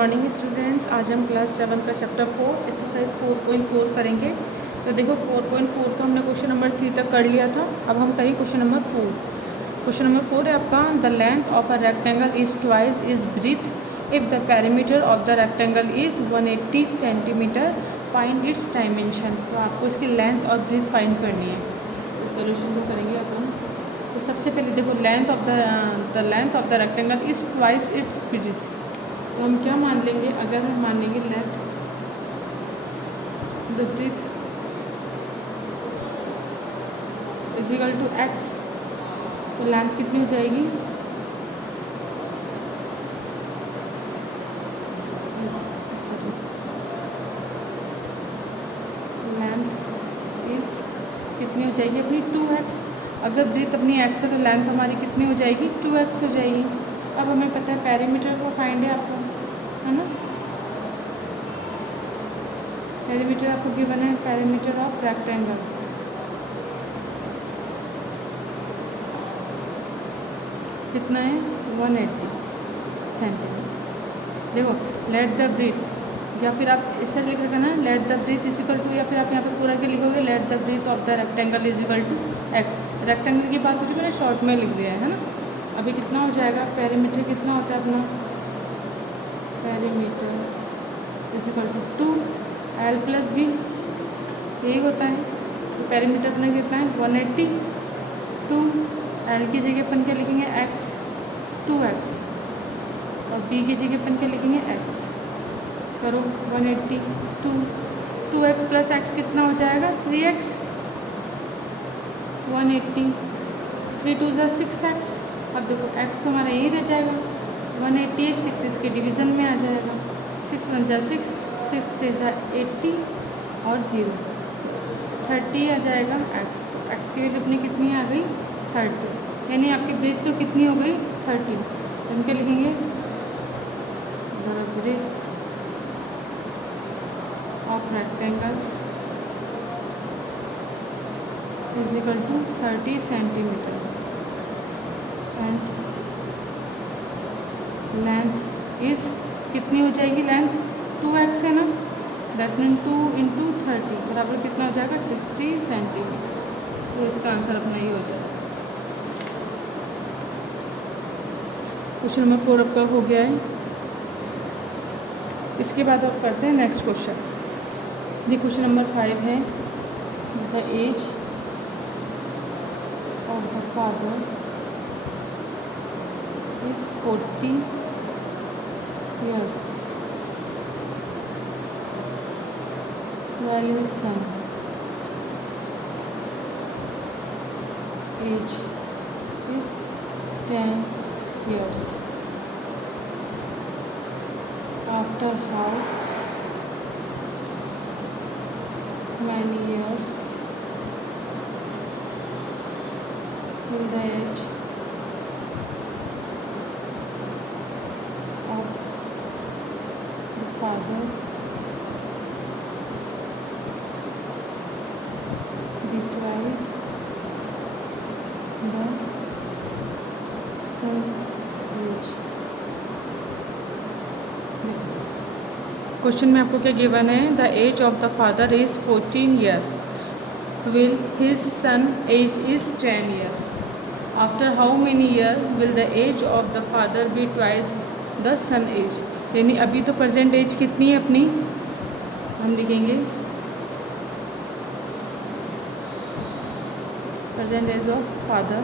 Morning students. आज हम class 7 का चैप्टर 4 एक्सरसाइज 4.4 करेंगे। तो देखो 4.4 का हमने क्वेश्चन नंबर 3 तक कर लिया था। अब हम करें क्वेश्चन नंबर 4। क्वेश्चन नंबर 4 है आपका, the length of a rectangle is twice is breadth if the perimeter of the rectangle is 180 centimeter, find its dimension. तो आपको इसकी लेंथ और ब्रीथ फाइंड करनी है। तो सोल्यूशन को करेंगे अपन। तो सबसे पहले देखो length of the rectangle is twice its breadth. तो हम क्या मान लेंगे, अगर हम मान लेंगे let the breadth is equal to x, तो लेंथ कितनी हो जाएगी, लेंथ इज कितनी हो जाएगी अपनी 2x। अगर ब्रीथ अपनी x है तो लेंथ हमारी कितनी हो जाएगी 2x हो जाएगी। अब हमें पता है पेरीमीटर को फाइंड है आपको, है ना। पेरीमीटर आपको गिवन है, पेरीमीटर ऑफ रेक्टेंगल कितना है 180 सेंटीमीटर। देखो लेट द ब्रीथ, या फिर आप इससे लिख रहे ना let the breadth is equal to, या फिर आप यहाँ पर पूरा के लिखोगे let the breadth of the rectangle is equal to x. Rectangle की बात हो रही है, मैंने शॉर्ट में लिख दिया है ना। अभी कितना हो जाएगा, पेरीमीटर कितना होता है अपना, perimeter is equal to 2 L plus B, यही होता है। तो पेरीमीटर अपना कितना है 180, 2 एल की जगह अपन क्या लिखेंगे एक्स, 2x, और बी की जगह अपन क्या लिखेंगे एक्स। करो 180 2x प्लस एक्स कितना हो जाएगा 3x, 180 3 2 ज़ा 6x। अब देखो x तो हमारा यही रह जाएगा, 180 6 इसके डिवीज़न में आ जाएगा, 6 1 ज़ा 6 6 3 ज़ा 80 और 0 30 आ जाएगा x। तो x की वैल्यू अपनी कितनी आ गई 30, यानी आपकी ब्रीथ तो कितनी हो गई 30। तो हम क्या लिखेंगे, the breadth of rectangle is equal to 30 centimetre and length is कितनी हो जाएगी, लेंथ 2x है ना, दैट मीन 2 इंटू 30 बराबर कितना हो जाएगा 60 सेंटीमीटर। तो इसका आंसर अपना ही हो जाएगा। क्वेश्चन नंबर 4 आपका हो गया है। इसके बाद आप करते हैं नेक्स्ट क्वेश्चन। ये क्वेश्चन नंबर 5 है, the age of the father is 40 years while his son age is 10 years. After how many years will the age of the father be twice the son's age? Question में आपको क्या given है, the age of the father is 14 year, will his son age is 10 year. After how many year will the age of the father be twice the son age. यानी अभी तो present as कितनी है अपनी, हम लिखेंगे present as of father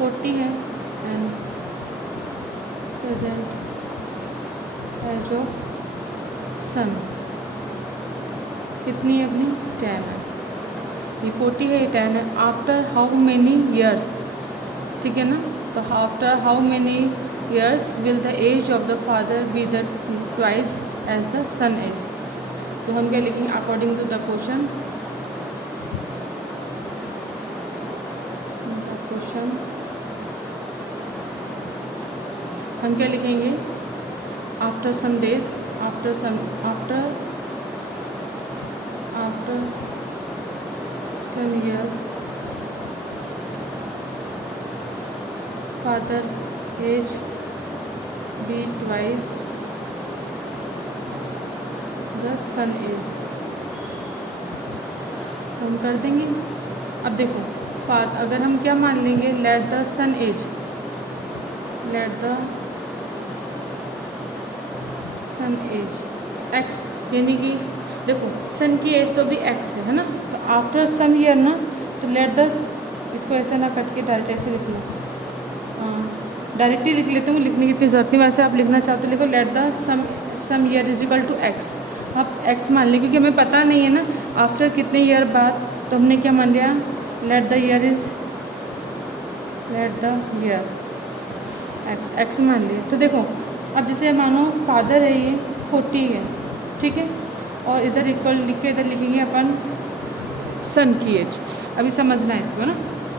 40 है and present as of सन कितनी है अपनी 10 है। ये 40 है, ये 10 है। आफ्टर हाउ मेनी ईयर्स, ठीक है ना, तो after how many years will the age of the father be the twice age the son age. तो हम क्या लिखेंगे अकॉर्डिंग टू द क्वेश्चन, हम क्या लिखेंगे after some days, after some year father age be twice the son age. तो हम कर देंगे। अब देखो अगर हम क्या मान लेंगे, let the son age, let the son age x, यानी कि देखो सन की एज तो भी एक्स है ना, तो आफ्टर सम ईयर ना, तो लेट द, इसको ऐसे ना कट के डायरेक्ट ऐसे लिख लो, डायरेक्टली लिख लेते हूँ, लिखने की इतनी ज़रूरत नहीं, वैसे आप लिखना चाहते हो लिखो let the sum year is equal to x. आप एक्स मान लें क्योंकि हमें पता नहीं है ना आफ्टर कितने ईयर बाद, तो हमने क्या मान लिया, लेट द ईयर एक्स मान लिया। तो देखो अब जैसे मानो फादर है ये 40 है, ठीक है, और इधर इक्वल लिख के इधर लिखेंगे अपन सन की एज। अभी समझना है इसको ना,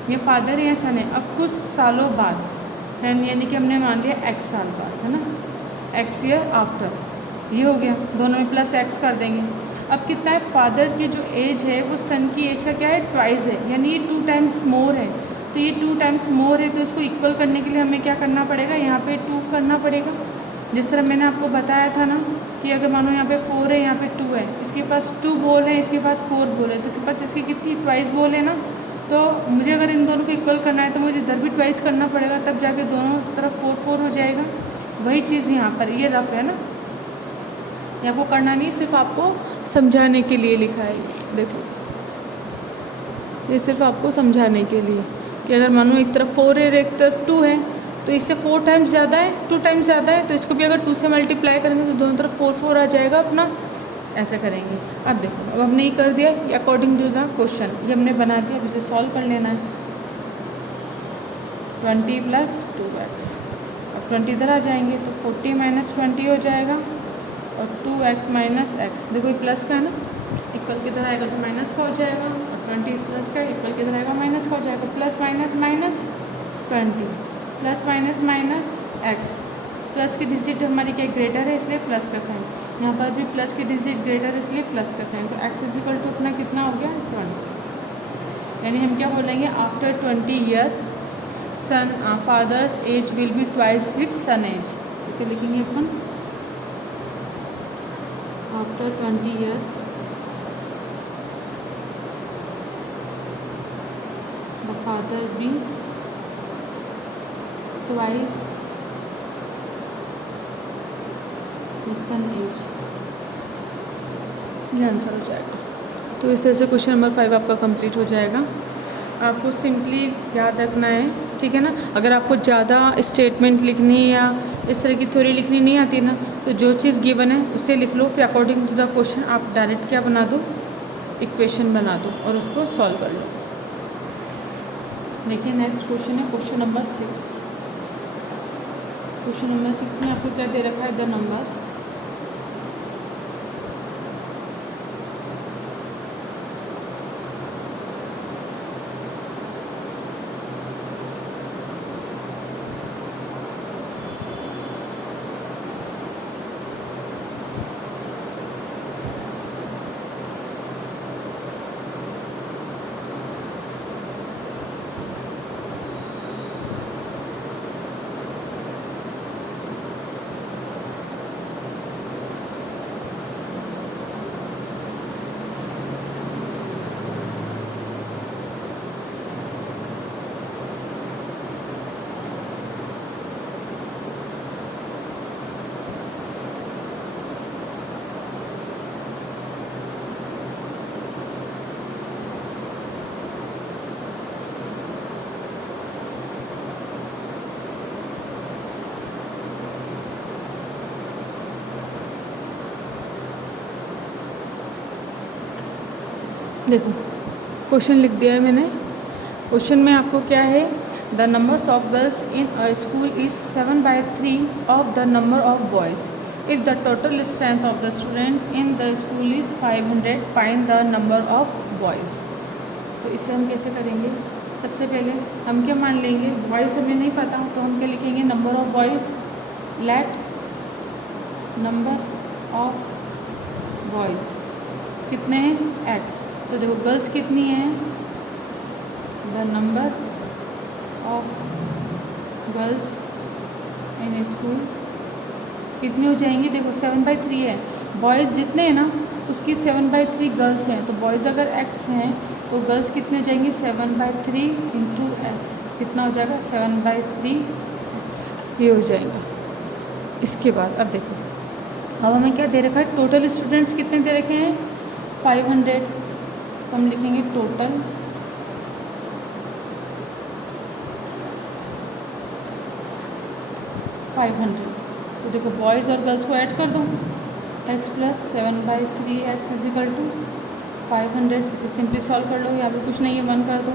ये फादर है या सन है, अब कुछ सालों बाद है, यानी कि हमने मान लिया एक्स साल बाद, है ना, एक्स ईयर आफ्टर, ये हो गया, दोनों में प्लस एक्स कर देंगे। अब कितना है, फादर की जो एज है वो सन की एज का क्या है, ट्वाइस है, यानी ये 2 टाइम्स मोर है, तो ये 2 टाइम्स मोर है, तो इसको इक्वल करने के लिए हमें क्या करना पड़ेगा, यहाँ पे 2 करना पड़ेगा। जिस तरह मैंने आपको बताया था ना कि अगर मानो यहाँ पे 4 है, यहाँ पे 2 है, इसके पास 2 बॉल है, इसके पास 4 बॉल है, तो इसके पास इसकी कितनी ट्वाइस बॉल है ना, तो मुझे अगर इन दोनों को इक्वल करना है तो मुझे इधर भी ट्वाइस करना पड़ेगा, तब जाके दोनों तरफ 4 हो जाएगा। वही चीज़ यहाँ पर, ये रफ है ना, ये आपको करना नहीं, सिर्फ आपको समझाने के लिए लिखा है। देखो ये सिर्फ आपको समझाने के लिए कि अगर मानो एक तरफ 4 है एक तरफ 2 है, तो इससे 4 टाइम्स ज़्यादा है, 2 टाइम्स ज़्यादा है, तो इसको भी अगर 2 से मल्टीप्लाई करेंगे तो दोनों तरफ 4 आ जाएगा अपना, ऐसे करेंगे। अब देखो अब हमने ये कर दिया, ये अकॉर्डिंग टू द क्वेश्चन ये हमने बना दिया, अब इसे सॉल्व कर लेना है। 20 + 2x, अब 20 इधर आ जाएंगे तो 40 - 20 हो जाएगा, और 2x - x, देखो ये प्लस का है ना, इक्वल किधर आएगा तो माइनस का हो जाएगा, और 20 प्लस का इक्वल किधर आएगा, माइनस का हो जाएगा, plus minus minus 20, plus minus minus x, plus की डिजिट हमारी क्या ग्रेटर है इसलिए प्लस का साइन, यहाँ पर भी प्लस की डिजिट ग्रेटर है इसलिए प्लस का साइन, तो x = अपना कितना हो गया 20, यानी हम क्या बोलेंगे, after 20 year son father's age will be twice its son age, तो लिखेंगे अपन after 20 years the father be twice his son age, ये आंसर हो जाएगा। तो इस तरह से क्वेश्चन नंबर 5 आपका कंप्लीट हो जाएगा। आपको सिंपली याद रखना है, ठीक है ना। अगर आपको ज़्यादा स्टेटमेंट लिखनी या इस तरह की थ्योरी लिखनी नहीं आती ना, तो जो चीज़ गिवन है उसे लिख लो, फिर अकॉर्डिंग टू द क्वेश्चन आप डायरेक्ट क्या बना दो, इक्वेशन बना दो और उसको सॉल्व कर लो। देखिए नेक्स्ट क्वेश्चन है क्वेश्चन नंबर 6। क्वेश्चन नंबर 6 में आपको क्या दे रखा है, द नंबर देखो क्वेश्चन लिख दिया है मैंने। क्वेश्चन में आपको क्या है, the numbers of girls in a school is 7/3 of the number of boys. If the total strength of the student in the school is 500, find the number of boys. तो इसे हम कैसे करेंगे, सबसे पहले हम क्या मान लेंगे, बॉयज़ हमें नहीं पता तो हम क्या लिखेंगे, number of boys, let number of boys कितने हैं, x। तो देखो गर्ल्स कितनी हैं, the number of girls in school कितनी हो जाएंगी, देखो 7/3 है, बॉयज़ जितने हैं ना उसकी 7/3 गर्ल्स हैं, तो बॉयज़ अगर x हैं तो गर्ल्स कितने हो जाएंगी 7/3 इंटू एक्स, कितना हो जाएगा 7/3x, ये हो जाएगा। इसके बाद अब देखो, अब हमें क्या दे रखा है, टोटल स्टूडेंट्स कितने दे रखे हैं 500, तो हम लिखेंगे टोटल 500। तो देखो बॉयज़ और गर्ल्स को ऐड कर दो, x plus 7/3x is equal to 500। इसे सिंपली सॉल्व कर लो, यहाँ पे कुछ नहीं है 1 कर दो,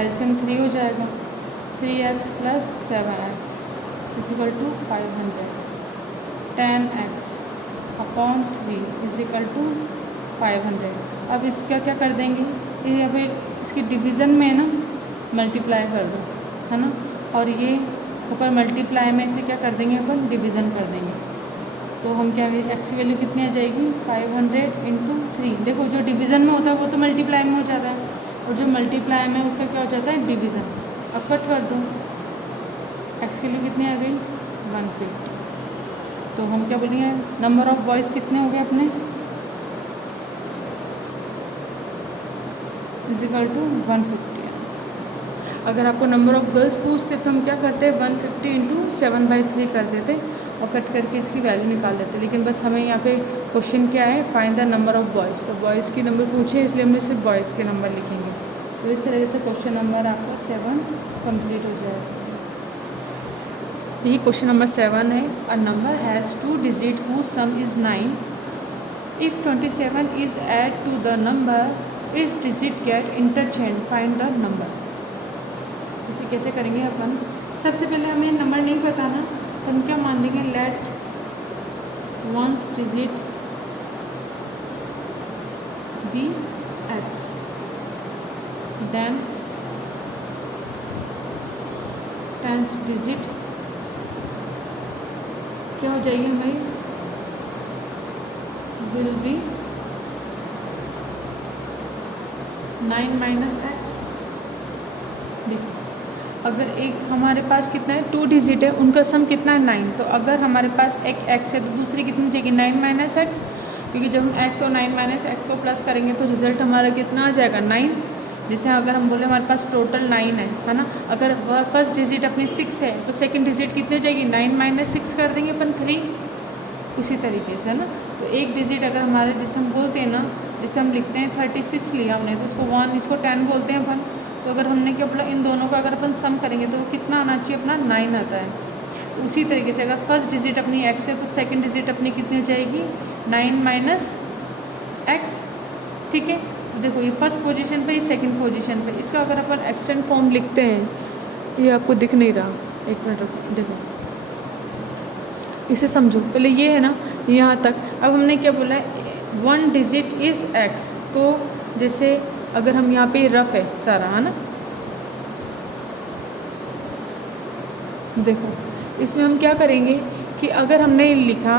एलसीएम 3 हो जाएगा, 3x plus 7x is equal to 500, 10x upon 3 is equal to 500। अब इसका क्या कर देंगे, ये यहाँ पे इसकी डिवीज़न में है ना मल्टीप्लाई कर दो, है ना, और ये ऊपर मल्टीप्लाई में इसे क्या कर देंगे अपन डिवीज़न कर देंगे, तो हम क्या एक्स की वैल्यू कितनी आ जाएगी 500 इंटू 3। देखो जो डिवीज़न में होता है वो तो मल्टीप्लाई में हो जाता है, और जो मल्टीप्लाई में उसका क्या हो जाता है डिवीज़न। अब कट कर दो, एक्स की वैल्यू कितनी आ गई 150। तो हम क्या बोलेंगे नंबर ऑफ़ बॉयज़ कितने हो गए अपने इज इक्वल टू 150। अगर आपको नंबर ऑफ़ गर्ल्स पूछते तो हम क्या करते 150 इंटू 7/3 कर देते और कट करके इसकी वैल्यू निकाल लेते, लेकिन बस हमें यहाँ पे क्वेश्चन क्या है find the number of boys, तो बॉयज़ की नंबर पूछे इसलिए हमने सिर्फ बॉयज़ के नंबर लिखेंगे। तो इस तरीके से क्वेश्चन नंबर आपका 7 कंप्लीट हो जाएगा। यही क्वेश्चन नंबर 7 है। A number has 2 digit whose sum is 9। If 27 is add to the number its digit get interchange, find the number. इसे कैसे करेंगे अपन, सबसे पहले हमें नंबर नहीं बताना तो हम क्या मान लेंगे let ones digit be x, then tens digit क्या हो जाएगी हमारी विल बी 9 माइनस एक्स। देखो अगर एक हमारे पास कितना है 2 डिजिट है उनका सम कितना है 9, तो अगर हमारे पास एक x है तो दूसरी कितनी जाएगी 9 माइनस एक्स, क्योंकि जब हम x और 9 माइनस एक्स को प्लस करेंगे तो रिजल्ट हमारा कितना आ जाएगा 9। जैसे अगर हम बोले हमारे पास टोटल 9 है ना, अगर फर्स्ट डिजिट अपनी 6 है तो सेकंड डिजिट कितनी हो जाएगी 9 माइनस 6 कर देंगे अपन 3, उसी तरीके से है ना। तो एक डिजिट अगर हमारे जैसे हम बोलते हैं ना, जैसे हम लिखते हैं 36 लिया हमने तो उसको 1 इसको 10 बोलते हैं अपन, तो अगर हमने क्या बोला इन दोनों का अगर अपन सम करेंगे तो कितना आना चाहिए अपना 9 आता है। तो उसी तरीके से अगर फर्स्ट डिजिट अपनी x है तो सेकंड डिजिट अपनी कितनी हो जाएगी 9 माइनस एक्स, ठीक है। तो देखो ये फर्स्ट पोजीशन पे, ये सेकंड पोजीशन पे, इसका अगर अपन एक्सटेंड फॉर्म लिखते हैं, ये आपको दिख नहीं रहा, एक मिनट रुको, देखो इसे समझो पहले, ये है ना यहाँ तक। अब हमने क्या बोला है 1 डिजिट इज़ x, तो जैसे अगर हम यहाँ पे रफ है सारा है ना, देखो इसमें हम क्या करेंगे कि अगर हमने लिखा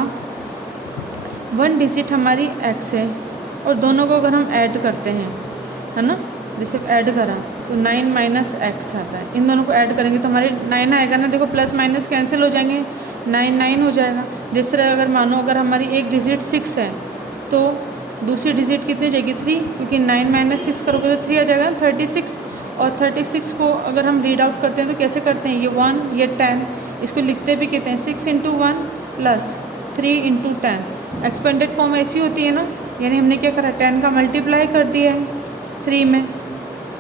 1 डिजिट हमारी x है और दोनों को अगर हम ऐड करते हैं है ना, जैसे ऐड करा तो 9 माइनस एक्स आता है, इन दोनों को ऐड करेंगे तो हमारे 9 आएगा ना, देखो प्लस माइनस कैंसिल हो जाएंगे, 9 हो जाएगा। जिस तरह अगर मानो अगर हमारी एक डिजिट 6 है तो दूसरी डिजिट कितनी हो जाएगी 3, क्योंकि 9 माइनस 6 करोगे तो 3 आ जाएगा 36। और 36 को अगर हम रीड आउट करते हैं तो कैसे करते हैं, ये 1 ये 10, इसको लिखते भी कहते हैं 6 into 1 plus 3 into 10। Expanded form ऐसी होती है ना, यानी हमने क्या करा 10 का मल्टीप्लाई कर दिया है 3 में,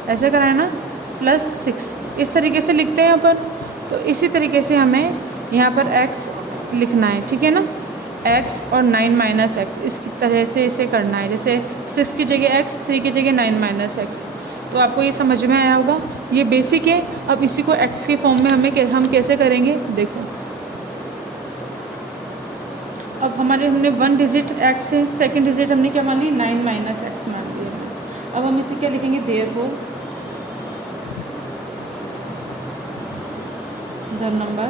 ऐसे करा है ना, प्लस 6 इस तरीके से लिखते हैं यहाँ पर। तो इसी तरीके से हमें यहाँ पर x लिखना है, ठीक है ना, x और 9 माइनस एक्स, इस तरह से इसे करना है, जैसे 6 की जगह x, 3 की जगह 9 माइनस एक्स। तो आपको ये समझ में आया होगा, ये बेसिक है। अब इसी को x के फॉर्म में हम कैसे करेंगे, देखो अब हमने 1 डिजिट x है, सेकंड डिजिट हमने क्या मान ली 9 माइनस एक्स मान लिया। अब हम इसे क्या लिखेंगे, देयरफॉर द नंबर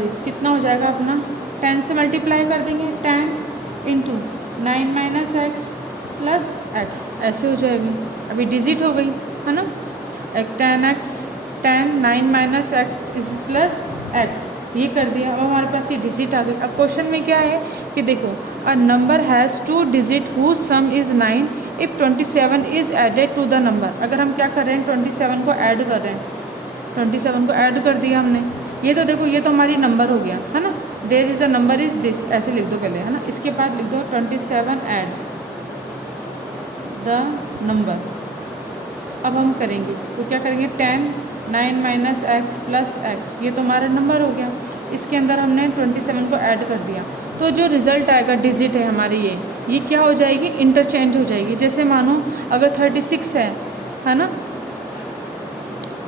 इस कितना हो जाएगा अपना 10 से मल्टीप्लाई कर देंगे, 10 into 9 minus x plus x, ऐसे हो जाएगी। अभी डिजिट हो गई है ना, एक 10x 10 9 minus x is plus x, ये कर दिया। अब हमारे पास ये डिजिट आ गई। अब क्वेश्चन में क्या है कि देखो a number has 2 digit whose sum is 9 if 27 is added to the number. अगर हम क्या कर रहे हैं 27 को ऐड कर रहे हैं, 27 को ऐड कर दिया हमने। ये तो देखो ये तो हमारी नंबर हो गया है ना, there is a number is this, ऐसे लिख दो पहले है ना। इसके बाद लिख दो 27 ऐड द नंबर। अब हम करेंगे तो क्या करेंगे 10 9 माइनस एक्स प्लस एक्स, ये तो हमारा नंबर हो गया। इसके अंदर हमने 27 को ऐड कर दिया, तो जो रिज़ल्ट आएगा डिजिट है हमारी ये क्या हो जाएगी, इंटरचेंज हो जाएगी। जैसे मानो अगर 36 है ना,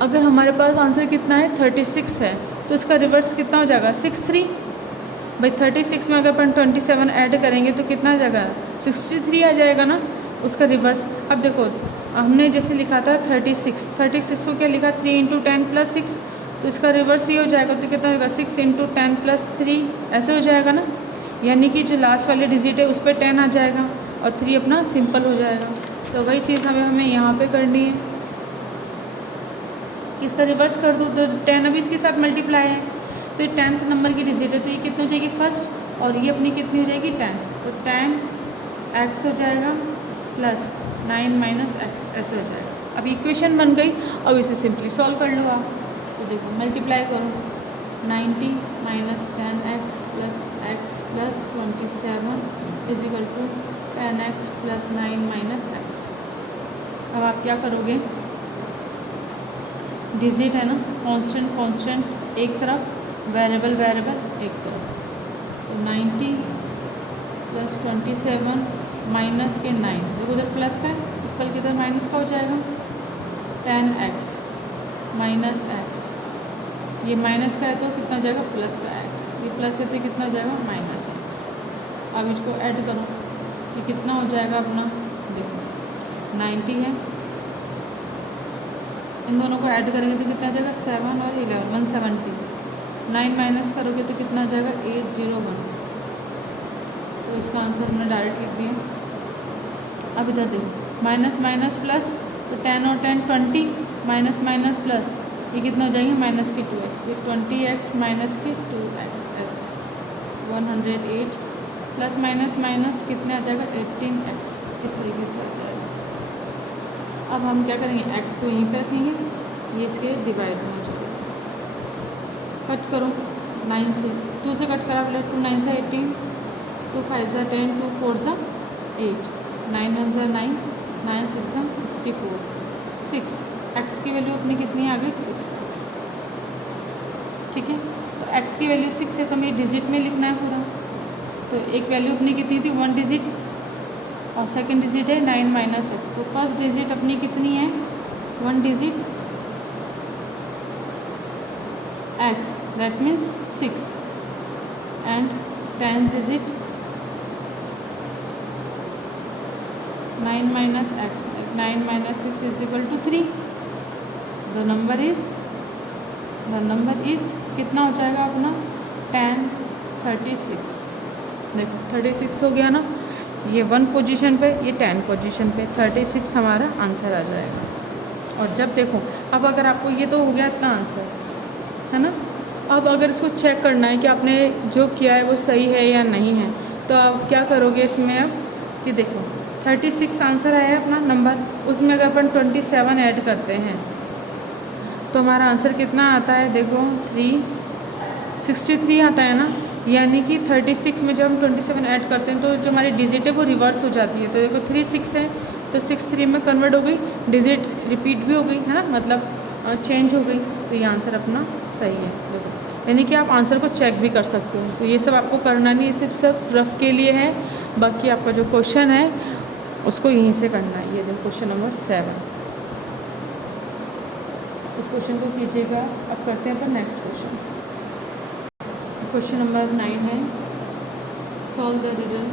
अगर हमारे पास आंसर कितना है 36 है तो इसका रिवर्स कितना हो जाएगा 63। भाई 36 में अगर अपन 27 ऐड करेंगे तो कितना आ जाएगा 63 आ जाएगा ना, उसका रिवर्स। अब देखो हमने जैसे लिखा था 36 को क्या लिखा 3 × 10 + 6, तो इसका रिवर्स ये हो जाएगा, तो कितना होगा 6 × 10 + 3, ऐसे हो जाएगा ना। यानी कि जो लास्ट वाले डिजिट है उस पर 10 आ जाएगा और 3 अपना सिंपल हो जाएगा। तो वही चीज़ हमें यहाँ पे करनी है, इसका रिवर्स कर दो तो 10 अभी इसके साथ मल्टीप्लाई है, तो ये 10th नंबर की डिजिट है, तो ये कितनी हो जाएगी फर्स्ट, और ये अपनी कितनी हो जाएगी 10th, तो 10x हो जाएगा प्लस 9 माइनस एक्स, ऐसे हो जाएगा। अब इक्वेशन बन गई, अब इसे सिंपली सॉल्व कर लो आप। तो देखो मल्टीप्लाई करो 90 minus 10x plus x plus 27 is equal to 10x plus 9 minus x. अब आप क्या करोगे, डिजिट है ना, कांस्टेंट एक तरफ, वेरिएबल एक तरफ, तो 90 प्लस 27 माइनस के 9, देखो उधर प्लस का है ऊपर की तरफ माइनस का हो जाएगा, 10x माइनस एक्स, ये माइनस का है तो कितना हो जाएगा प्लस का x, ये प्लस है तो कितना हो जाएगा माइनस एक्स। अब इसको ऐड करो, ये कितना हो जाएगा अपना, देखो 90 है, इन दोनों को ऐड करेंगे तो कितना आ जाएगा 7 और 11 170, 9 माइनस करोगे तो कितना आ जाएगा 801, तो इसका आंसर हमने डायरेक्ट लिख दिया। अब इधर देखो माइनस माइनस प्लस, तो 10 और 10 20, माइनस माइनस प्लस, ये कितना हो जाएंगे माइनस के 2x, ये 20x माइनस के 2x, ऐसे 108 प्लस माइनस माइनस कितने आ जाएगा 18x, इस तरीके से आ जाएगा। अब हम क्या करेंगे x को यहीं पे रखेंगे, ये इसके डिवाइड होना चाहिए, कट करो 9 से, 2 से कट करा बोले 2 9 से 18, 2 5 ज़ा 10, 2 4 ज़ा 8, 9 1 ज़ा 9, 9 6 ज़ा 64, 6, x की वैल्यू अपनी कितनी आ गई 6, ठीक है। तो x की वैल्यू 6 है तो हमें डिजिट में लिखना है पूरा, तो एक वैल्यू अपनी कितनी थी 1 डिजिट और सेकंड डिजिट है 9 माइनस एक्स, तो फर्स्ट डिजिट अपनी कितनी है 1 digit x, that means 6, and 10th digit 9 minus x, 9 minus 6 is equal to 3, the number is कितना हो जाएगा अपना 10 36, देखो 36 हो गया ना, ये 1 पोजीशन पे, ये 10 पोजीशन पे, 36 हमारा आंसर आ जाएगा। और जब देखो अब अगर आपको ये तो हो गया इतना आंसर है ना, अब अगर इसको चेक करना है कि आपने जो किया है वो सही है या नहीं है, तो आप क्या करोगे इसमें अब कि देखो 36 आंसर आया है अपना नंबर, उसमें अगर अपन 27 ऐड करते हैं तो हमारा आंसर कितना आता है, देखो 363 आता है ना। यानी कि 36 में जब हम 27 ऐड करते हैं तो जो हमारी डिजिट है वो रिवर्स हो जाती है, तो देखो 3 6 है तो 6 3 में कन्वर्ट हो गई, डिजिट रिपीट भी हो गई है ना, मतलब चेंज हो गई, तो ये आंसर अपना सही है। देखो यानी कि आप आंसर को चेक भी कर सकते हो, तो ये सब आपको करना नहीं, ये सिर्फ रफ के लिए है, बाकी आपका जो क्वेश्चन है उसको यहीं से करना है। ये देखो क्वेश्चन नंबर 7, इस क्वेश्चन को कीजिएगा। अब करते हैं अपन नेक्स्ट क्वेश्चन, क्वेश्चन नंबर 9 है, सॉल्व द रिडल।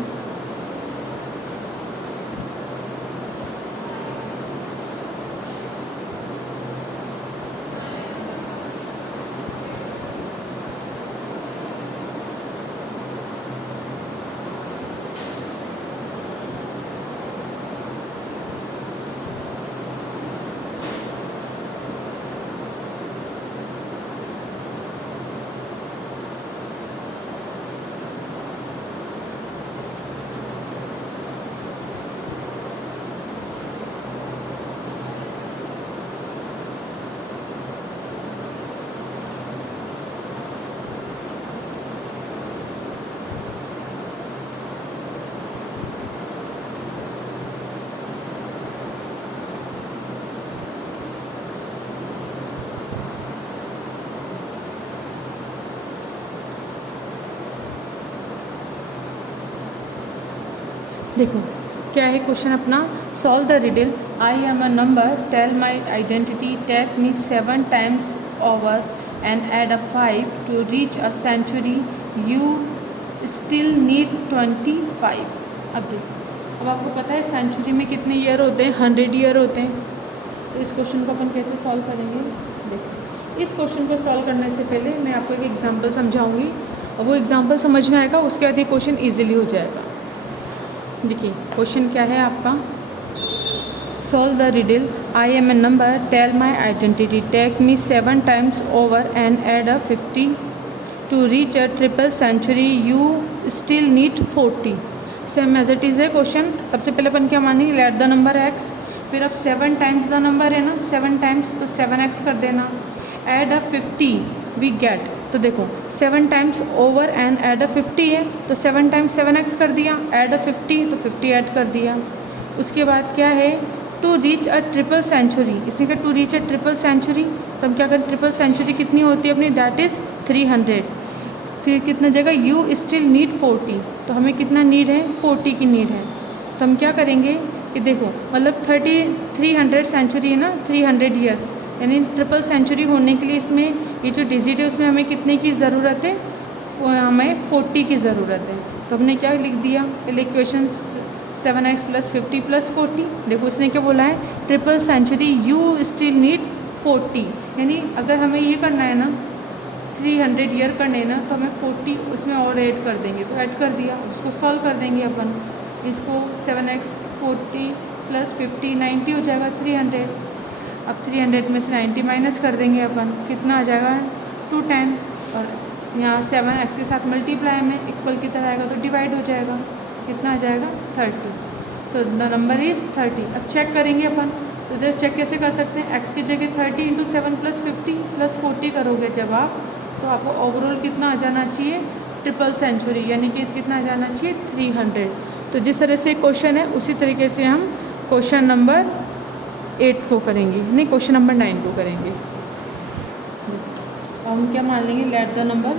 देखो क्या है क्वेश्चन अपना, solve the riddle, I am a number, tell my identity, take me 7 times over and add a 5 to reach a century, you still need 25। अब देखो, अब आपको पता है सेंचुरी में कितने ईयर होते हैं, 100 ईयर होते हैं। तो इस क्वेश्चन को अपन कैसे सॉल्व करेंगे, देखो इस क्वेश्चन को सॉल्व करने से पहले मैं आपको एक एग्जांपल समझाऊंगी, और वो एग्जांपल समझ में आएगा, उसके बाद ये क्वेश्चन इजीली हो जाएगा। देखिए क्वेश्चन क्या है आपका, solve the riddle, I am a number, tell my identity, take me 7 times over and add a 50 to reach a triple century, you still need 40। Same as it is है question. सबसे पहले अपन क्या मानेंगे, let the number x, फिर अब 7 times the number है ना, 7 times तो 7x कर देना, एड अ 50 वी गेट, तो देखो 7 times over and add a 50 है, तो 7 टाइम्स 7x कर दिया, एड अ 50 तो 50 ऐड कर दिया। उसके बाद क्या है, to reach a triple century, इसने कहा to reach a triple century, तो हम क्या करें, ट्रिपल सेंचुरी कितनी होती है अपनी, दैट इज़ 300। फिर कितना जगह, यू स्टिल नीड 40, तो हमें कितना नीड है, 40 की नीड है। तो हम क्या करेंगे कि देखो मतलब 300 सेंचुरी है ना, 300 ईयर्स, यानी ट्रिपल सेंचुरी होने के लिए इसमें ये जो डिजिट है उसमें हमें कितने की ज़रूरत है, हमें 40 की ज़रूरत है। तो हमने क्या लिख दिया, पहले इक्वेशन 7x + 50 + 40। देखो उसने क्या बोला है, triple century you still need 40, यानी अगर हमें ये करना है ना 300 ईयर करने ना, तो हमें 40 उसमें और ऐड कर देंगे, तो ऐड कर दिया। उसको सॉल्व कर देंगे अपन, इसको 7x 40 + 50 90 हो जाएगा 300। अब 300 में से 90 माइनस कर देंगे अपन, कितना आ जाएगा 210, और यहाँ 7x के साथ मल्टीप्लाई में इक्वल की तरह आएगा तो डिवाइड हो जाएगा, कितना आ जाएगा 30। तो द नंबर इज़ 30। अब चेक करेंगे अपन, तो जब चेक कैसे कर सकते हैं, x की जगह 30 × 7 + 50 + 40 करोगे जब आप, तो आपको ओवरऑल कितना आ जाना चाहिए, ट्रिपल सेंचुरी, यानी कि कितना आ जाना चाहिए 300। तो जिस तरह से क्वेश्चन है उसी तरीके से हम क्वेश्चन नंबर 8 को करेंगे, नहीं क्वेश्चन नंबर 9 को करेंगे। हम क्या मान लेंगे, लेट द नंबर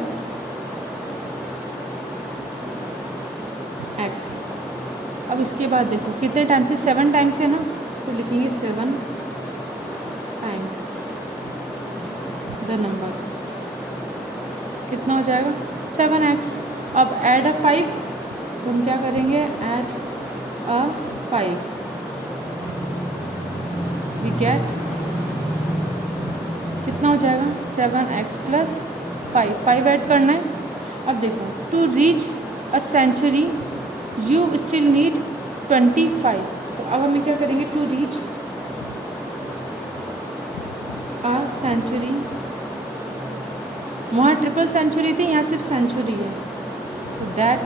x। अब इसके बाद देखो कितने टाइम्स है, 7 टाइम्स है ना, तो लिखेंगे 7 टाइम्स द नंबर, कितना हो जाएगा 7x। अब ऐड अ 5, तो हम क्या करेंगे, ऐड अ 5 वी गेट, कितना हो जाएगा 7x + 5 ऐड करना है। अब देखो to reach a century you still need 25, तो अब हम क्या करेंगे, टू रीच अ सेंचुरी, वहाँ ट्रिपल सेंचुरी थी, यहाँ सिर्फ सेंचुरी है, तो दैट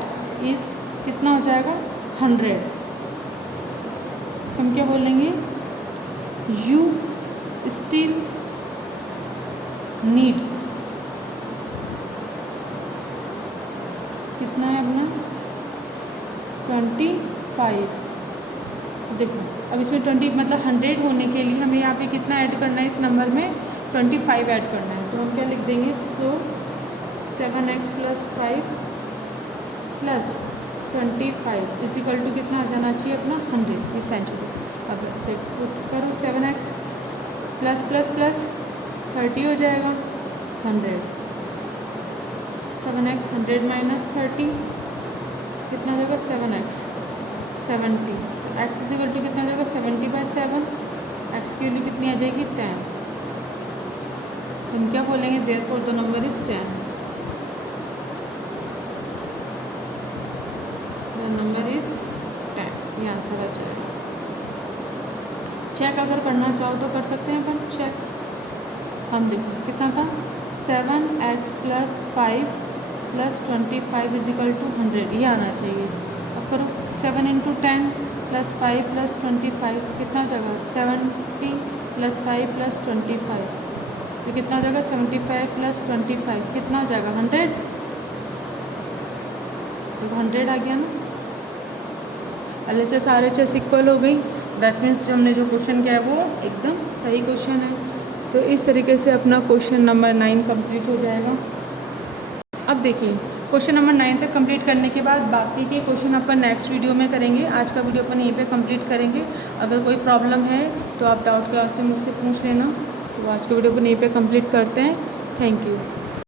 इज़ कितना हो जाएगा 100। हम क्या बोलेंगे, यू स्टिल नीड, कितना है अपना 25। तो देखो अब इसमें 20 मतलब 100 होने के लिए हमें यहाँ पे कितना ऐड करना है, इस नंबर में 25 ऐड करना है। तो हम क्या लिख देंगे, सो 7x + 5 + 25 इक्वल टू कितना आ जाना चाहिए अपना 100 इस सेंचुरी। अब इसे पुट करो, 7x ++ 30 हो जाएगा 100, 7x 100 - 30 कितना हो जाएगा 7x 70, तो x इक्वल टू कितना हो जाएगा 70/7, x की वैल्यू कितनी आ जाएगी 10। तो हम क्या बोलेंगे, therefore the number is 10, the number is 10, ये आंसर आ जाएगा। चेक अगर करना चाहो तो कर सकते हैं अपन चेक। हम देखिए कितना था, 7x + 5 + 25 = 100, ये आना चाहिए। अब करो 7 × 10 + 5 + 25 कितना जगह 70 + 5 + 25, तो कितना जगह 75 + 25 कितना हो जाएगा 100, तो 100 आ गया ना। LHS RHS इक्वल हो गई, दैट मीन्स जो हमने जो क्वेश्चन किया है वो एकदम सही क्वेश्चन है। तो इस तरीके से अपना क्वेश्चन नंबर 9 कंप्लीट हो जाएगा। अब देखिए क्वेश्चन नंबर 9 तक कंप्लीट करने के बाद बाकी के क्वेश्चन अपन नेक्स्ट वीडियो में करेंगे। आज का वीडियो अपन यहीं पे कंप्लीट करेंगे। अगर कोई प्रॉब्लम है तो आप डाउट क्लास में मुझसे पूछ लेना। तो आज का वीडियो अपन यहीं पे कंप्लीट करते हैं। Thank you.